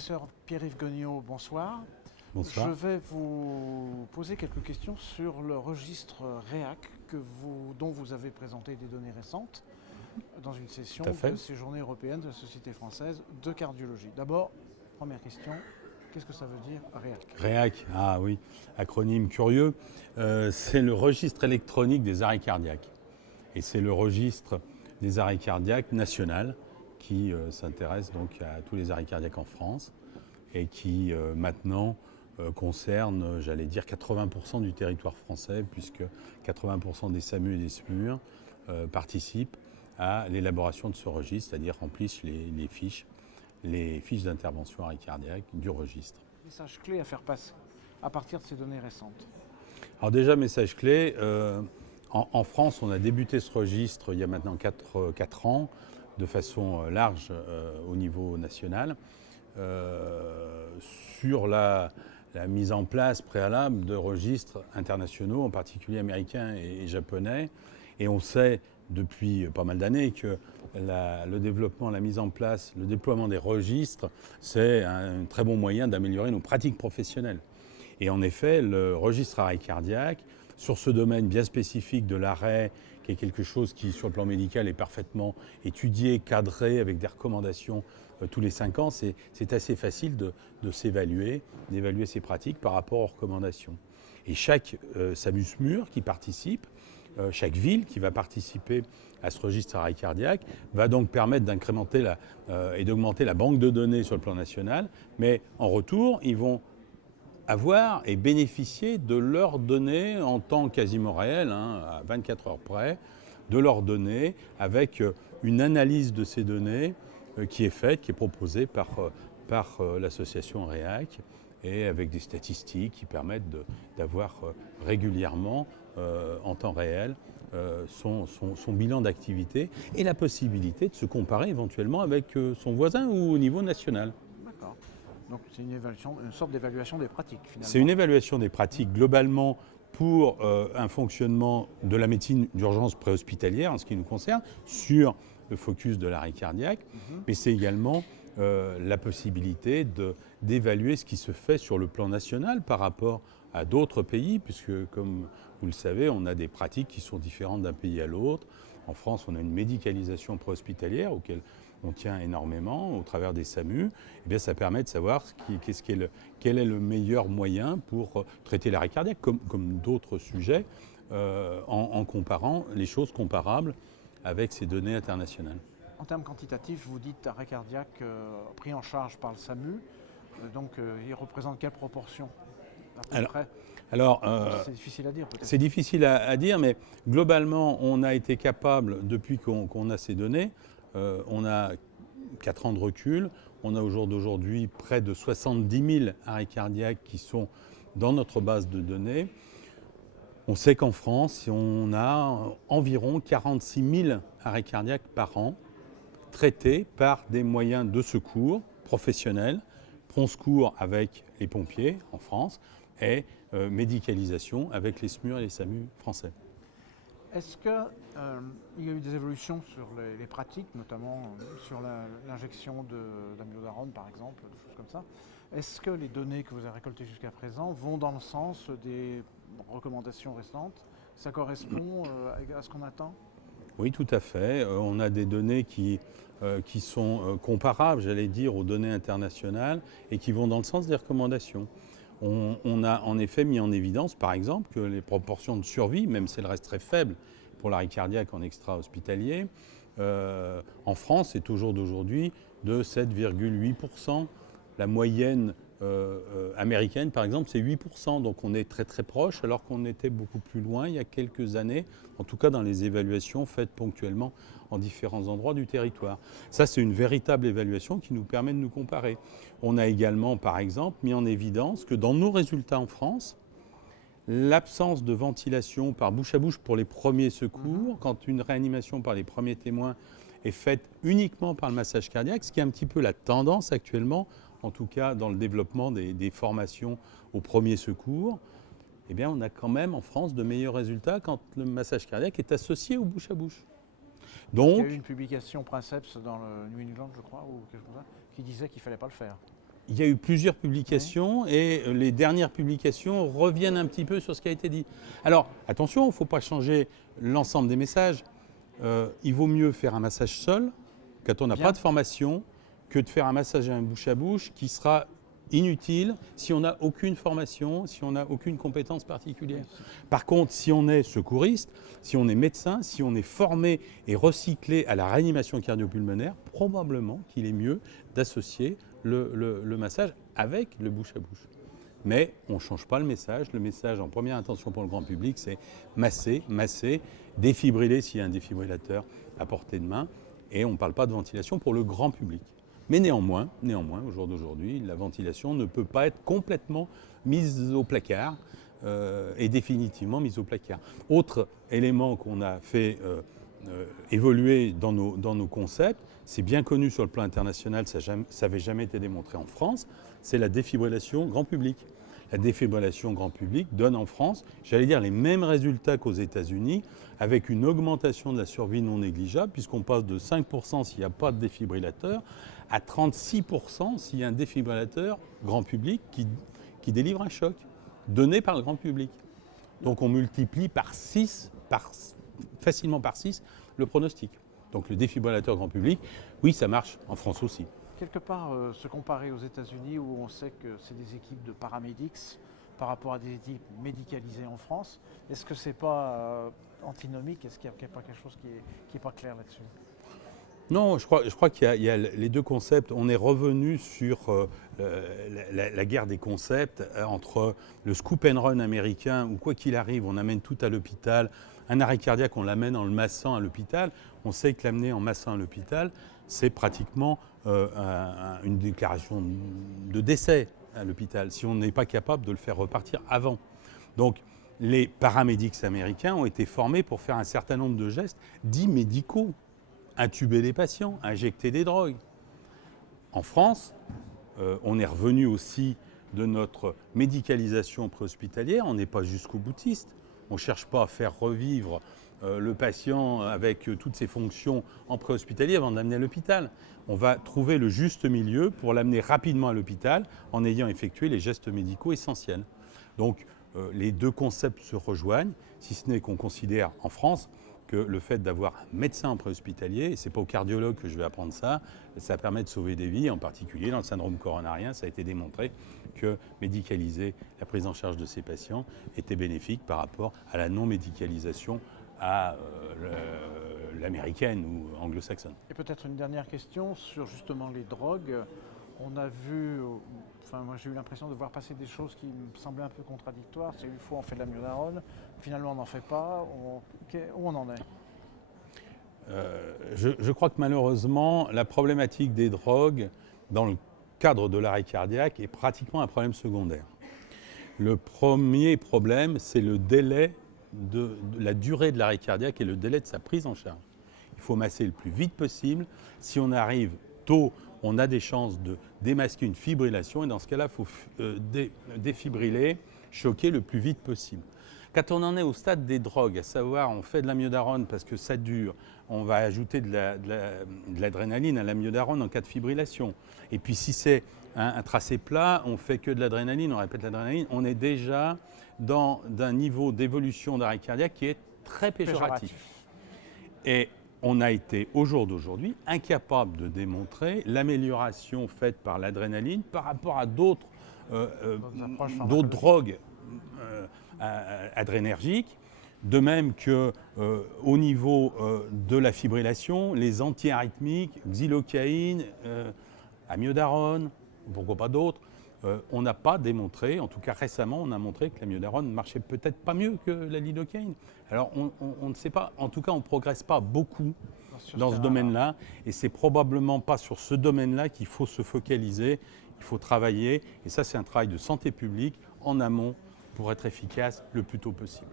Professeur Pierre-Yves Gognaud, bonsoir. Bonsoir. Je vais vous poser quelques questions sur le registre REAC dont vous avez présenté des données récentes dans une session de ces journées européennes de la Société française de cardiologie. D'abord, première question, qu'est-ce que ça veut dire REAC? REAC, ah oui, acronyme curieux, c'est le registre électronique des arrêts cardiaques. Et c'est le registre des arrêts cardiaques national qui s'intéresse donc à tous les arrêts cardiaques en France et qui maintenant concerne, j'allais dire, 80% du territoire français, puisque 80% des SAMU et des SMUR participent à l'élaboration de ce registre, c'est-à-dire remplissent les fiches d'intervention arrêt cardiaque du registre. Message clé à faire passer à partir de ces données récentes. Alors déjà, message clé, en France, on a débuté ce registre il y a maintenant 4 ans, de façon large au niveau national, sur la mise en place préalable de registres internationaux, en particulier américains et japonais. Et on sait depuis pas mal d'années que le développement, la mise en place, le déploiement des registres, c'est un très bon moyen d'améliorer nos pratiques professionnelles. Et en effet, le registre arrêt cardiaque, sur ce domaine bien spécifique de l'arrêt, qui est quelque chose qui, sur le plan médical, est parfaitement étudié, cadré, avec des recommandations tous les 5 ans, c'est assez facile de s'évaluer, d'évaluer ces pratiques par rapport aux recommandations. Et chaque SAMU-SMUR qui participe, chaque ville qui va participer à ce registre arrêt cardiaque va donc permettre d'incrémenter et d'augmenter la banque de données sur le plan national, mais en retour, ils vont avoir et bénéficier de leurs données en temps quasiment réel, à 24 heures près, de leurs données avec une analyse de ces données qui est faite, qui est proposée par l'association REAC et avec des statistiques qui permettent d'avoir régulièrement en temps réel son bilan d'activité et la possibilité de se comparer éventuellement avec son voisin ou au niveau national. D'accord. Donc c'est une sorte d'évaluation des pratiques finalement. C'est une évaluation des pratiques globalement pour un fonctionnement de la médecine d'urgence préhospitalière en ce qui nous concerne, sur le focus de l'arrêt cardiaque, mais c'est également la possibilité d'évaluer ce qui se fait sur le plan national par rapport à d'autres pays, puisque comme vous le savez, on a des pratiques qui sont différentes d'un pays à l'autre. En France, on a une médicalisation préhospitalière auquel on tient énormément au travers des SAMU. Eh bien, ça permet de savoir quel est le meilleur moyen pour traiter l'arrêt cardiaque, comme d'autres sujets, en comparant les choses comparables avec ces données internationales. En termes quantitatifs, vous dites arrêt cardiaque pris en charge par le SAMU, donc il représente quelle proportion à peu près? Alors, c'est difficile à dire peut-être. C'est difficile à dire, mais globalement, on a été capable, depuis qu'on a ces données, on a 4 ans de recul, on a au jour d'aujourd'hui près de 70 000 arrêts cardiaques qui sont dans notre base de données. On sait qu'en France, on a environ 46 000 arrêts cardiaques par an traités par des moyens de secours professionnels, prompt secours avec les pompiers en France et médicalisation avec les SMUR et les SAMU français. Est-ce qu'il y a eu des évolutions sur les pratiques, notamment sur l'injection d'amiodarone par exemple, des choses comme ça? Est-ce que les données que vous avez récoltées jusqu'à présent vont dans le sens des recommandations récentes? Ça correspond à ce qu'on attend? Oui, tout à fait. On a des données qui sont comparables, j'allais dire, aux données internationales et qui vont dans le sens des recommandations. On a en effet mis en évidence, par exemple, que les proportions de survie, même si elles restent très faibles pour l'arrêt cardiaque en extra-hospitalier, en France, est au jour d'aujourd'hui de 7,8%. La moyenne américaine, par exemple, c'est 8%. Donc on est très très proche, alors qu'on était beaucoup plus loin il y a quelques années, en tout cas dans les évaluations faites ponctuellement en différents endroits du territoire. Ça, c'est une véritable évaluation qui nous permet de nous comparer. On a également, par exemple, mis en évidence que dans nos résultats en France, l'absence de ventilation par bouche à bouche pour les premiers secours, quand une réanimation par les premiers témoins est faite uniquement par le massage cardiaque, ce qui est un petit peu la tendance actuellement, en tout cas dans le développement des formations aux premiers secours, eh bien on a quand même en France de meilleurs résultats quand le massage cardiaque est associé au bouche à bouche. Donc, il y a eu une publication Princeps dans le New England, je crois, ou quelque chose comme ça, qui disait qu'il ne fallait pas le faire. il y a eu plusieurs publications et les dernières publications reviennent un petit peu sur ce qui a été dit. Alors, attention, il ne faut pas changer l'ensemble des messages. Il vaut mieux faire un massage seul, quand on n'a pas de formation, que de faire un massage à bouche qui sera inutile si on n'a aucune formation, si on n'a aucune compétence particulière. Par contre, si on est secouriste, si on est médecin, si on est formé et recyclé à la réanimation cardio-pulmonaire, probablement qu'il est mieux d'associer le massage avec le bouche à bouche. Mais on ne change pas le message. Le message en première intention pour le grand public, c'est masser, masser, défibriller s'il y a un défibrillateur à portée de main. Et on ne parle pas de ventilation pour le grand public. Mais néanmoins, au jour d'aujourd'hui, la ventilation ne peut pas être complètement mise au placard et définitivement mise au placard. Autre élément qu'on a fait évoluer dans nos concepts, c'est bien connu sur le plan international, ça n'avait jamais été démontré en France, c'est la défibrillation grand public. La défibrillation grand public donne en France, j'allais dire, les mêmes résultats qu'aux États-Unis, avec une augmentation de la survie non négligeable, puisqu'on passe de 5% s'il n'y a pas de défibrillateur, à 36% s'il y a un défibrillateur grand public qui délivre un choc, donné par le grand public. Donc on multiplie par 6, facilement par 6, le pronostic. Donc le défibrillateur grand public, oui, ça marche en France aussi. Quelque part, se comparer aux États-Unis où on sait que c'est des équipes de paramédics par rapport à des équipes médicalisées en France, est-ce que c'est pas antinomique? Est-ce qu'il n'y a pas quelque chose qui n'est pas clair là-dessus? Non, je crois qu'il y a les deux concepts. On est revenu sur la guerre des concepts entre le scoop and run américain où quoi qu'il arrive, on amène tout à l'hôpital. Un arrêt cardiaque, on l'amène en le massant à l'hôpital. On sait que l'amener en massant à l'hôpital, c'est pratiquement une déclaration de décès à l'hôpital, si on n'est pas capable de le faire repartir avant. Donc, les paramédics américains ont été formés pour faire un certain nombre de gestes dits médicaux. Intuber les patients, injecter des drogues. En France, on est revenu aussi de notre médicalisation préhospitalière. On n'est pas jusqu'au boutiste. On ne cherche pas à faire revivre le patient avec toutes ses fonctions en préhospitalier avant de l'amener à l'hôpital. On va trouver le juste milieu pour l'amener rapidement à l'hôpital en ayant effectué les gestes médicaux essentiels. Donc les deux concepts se rejoignent, si ce n'est qu'on considère en France que le fait d'avoir un médecin en préhospitalier, et ce n'est pas au cardiologue que je vais apprendre ça, ça permet de sauver des vies, en particulier dans le syndrome coronarien. Ça a été démontré que médicaliser la prise en charge de ces patients était bénéfique par rapport à la non-médicalisation à l'américaine ou anglo-saxonne. Et peut-être une dernière question sur justement les drogues. On a vu, moi j'ai eu l'impression de voir passer des choses qui me semblaient un peu contradictoires. C'est une fois on fait de l'amiodarone, finalement on n'en fait pas. Où on en est? Je crois que malheureusement, la problématique des drogues dans le cadre de l'arrêt cardiaque est pratiquement un problème secondaire. Le premier problème, c'est le délai de la durée de l'arrêt cardiaque et le délai de sa prise en charge. Il faut masser le plus vite possible. Si on arrive tôt, on a des chances de démasquer une fibrillation et dans ce cas-là, il faut défibriller, choquer le plus vite possible. Quand on en est au stade des drogues, à savoir on fait de l'amiodarone parce que ça dure, on va ajouter de l'adrénaline à l'amiodarone en cas de fibrillation. Et puis si c'est un tracé plat, on fait que de l'adrénaline, on répète l'adrénaline, on est déjà dans un niveau d'évolution d'arrêt cardiaque qui est très péjoratif. Et on a été, au jour d'aujourd'hui, incapable de démontrer l'amélioration faite par l'adrénaline par rapport à d'autres drogues adrénergiques. De même qu'au niveau de la fibrillation, les antiarythmiques, xylocaïne, amiodarone, pourquoi pas d'autres, on n'a pas démontré, en tout cas récemment, on a montré que l'amiodarone ne marchait peut-être pas mieux que la lidocaïne. Alors on ne sait pas, en tout cas on ne progresse pas beaucoup dans ce domaine-là, et c'est probablement pas sur ce domaine-là qu'il faut se focaliser, il faut travailler, et ça c'est un travail de santé publique en amont pour être efficace le plus tôt possible.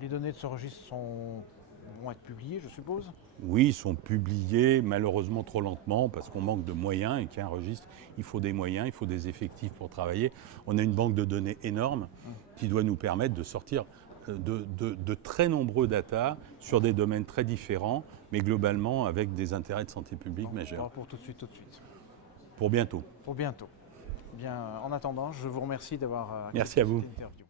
Les données de ce registre vont être publiées, je suppose? Oui, ils sont publiés malheureusement trop lentement parce qu'on manque de moyens et qu'un registre, il faut des moyens, il faut des effectifs pour travailler. On a une banque de données énorme qui doit nous permettre de sortir de très nombreux data sur des domaines très différents, mais globalement avec des intérêts de santé publique majeurs. Pour tout de suite. Pour bientôt. Pour bientôt. Bien, en attendant, je vous remercie d'avoir Merci à accepté vous. cette interview.